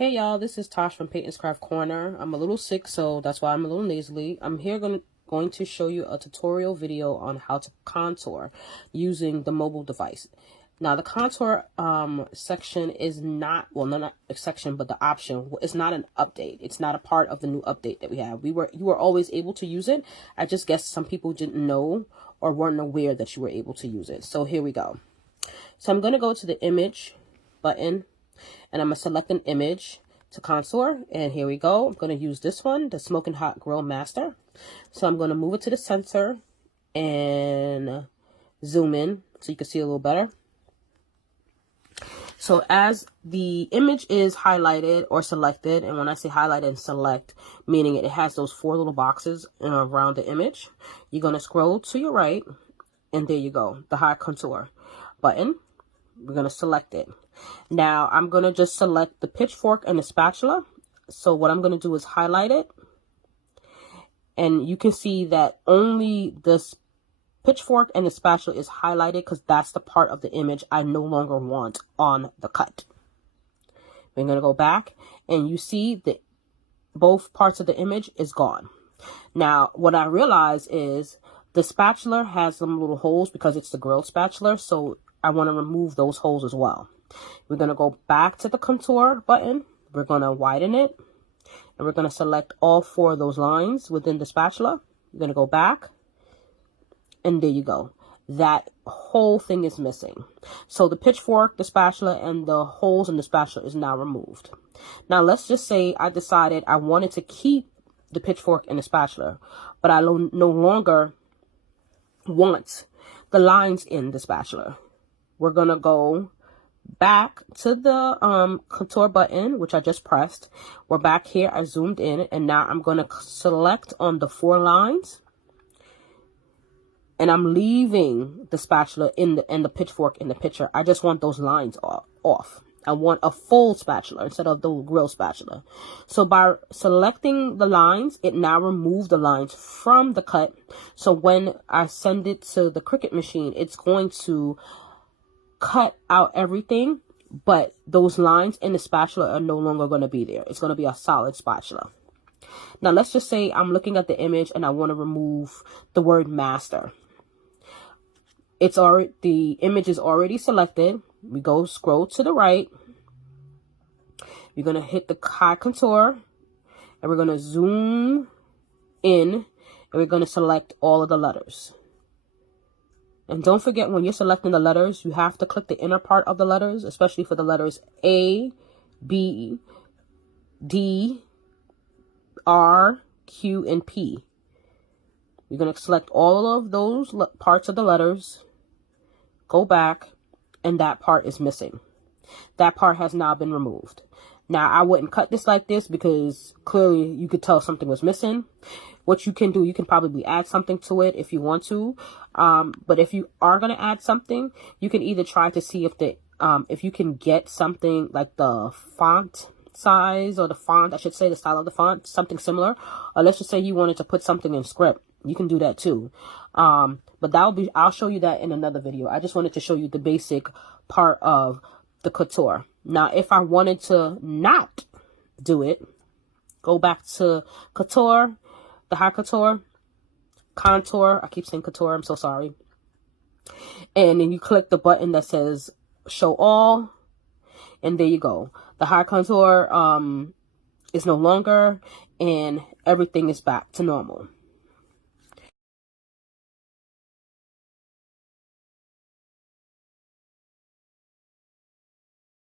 Hey y'all, this is Tosh from Peyton's Craft Corner. I'm a little sick, so that's why I'm a little nasally. I'm here going to show you a tutorial video on how to contour using the mobile device. Now the contour section is not, well, not a section, but the option. It's not an update. It's not a part of the new update that we have. You were always able to use it. I just guess some people didn't know or weren't aware that you were able to use it. So here we go. So I'm going to go to the image button and I'm going to select an image to contour. And here we go. I'm going to use this one, the Smoking Hot Grill Master. So I'm going to move it to the center and zoom in so you can see a little better. So as the image is highlighted or selected, and when I say highlight and select, meaning it has those four little boxes around the image, you're going to scroll to your right, and there you go, the high contour button. We're going to select it. Now I'm going to just select the pitchfork and the spatula. So what I'm going to do is highlight it. And you can see that only this pitchfork and the spatula is highlighted because that's the part of the image I no longer want on the cut. We're going to go back and you see that both parts of the image is gone. Now what I realize is the spatula has some little holes because it's the grill spatula. So I want to remove those holes as well. We're going to go back to the contour button. We're going to widen it. And we're going to select all four of those lines within the spatula. We're going to go back. And there you go. That whole thing is missing. So the pitchfork, the spatula, and the holes in the spatula is now removed. Now let's just say I decided I wanted to keep the pitchfork and the spatula, but I no longer want the lines in the spatula. We're going to go back to the contour button, which I just pressed. We're back here. I zoomed in, and now I'm going to select on the four lines. And I'm leaving the spatula and the pitchfork in the picture. I just want those lines off. I want a full spatula instead of the grill spatula. So by selecting the lines, it now removes the lines from the cut. So when I send it to the Cricut machine, it's going to cut out everything, but those lines in the spatula are no longer going to be there. It's going to be a solid spatula. Now let's just say I'm looking at the image and I want to remove the word master. The image is already selected. We go scroll to the right. We're going to hit the high contour and we're going to zoom in and we're going to select all of the letters. And don't forget, when you're selecting the letters, you have to click the inner part of the letters, especially for the letters A, B, D, R, Q, and P. You're going to select all of those parts of the letters. Go back, and that part is missing. That part has now been removed. Now, I wouldn't cut this like this because clearly you could tell something was missing. What you can do, you can probably add something to it if you want to. But if you are going to add something, you can either try to see if you can get something like the font size or the font, I should say the style of the font, something similar. Or let's just say you wanted to put something in script. You can do that too. But I'll show you that in another video. I just wanted to show you the basic part of the couture. Now, if I wanted to not do it, go back to couture, the high couture, contour. I keep saying couture. I'm so sorry. And then you click the button that says show all. And there you go. The high contour is no longer, and everything is back to normal.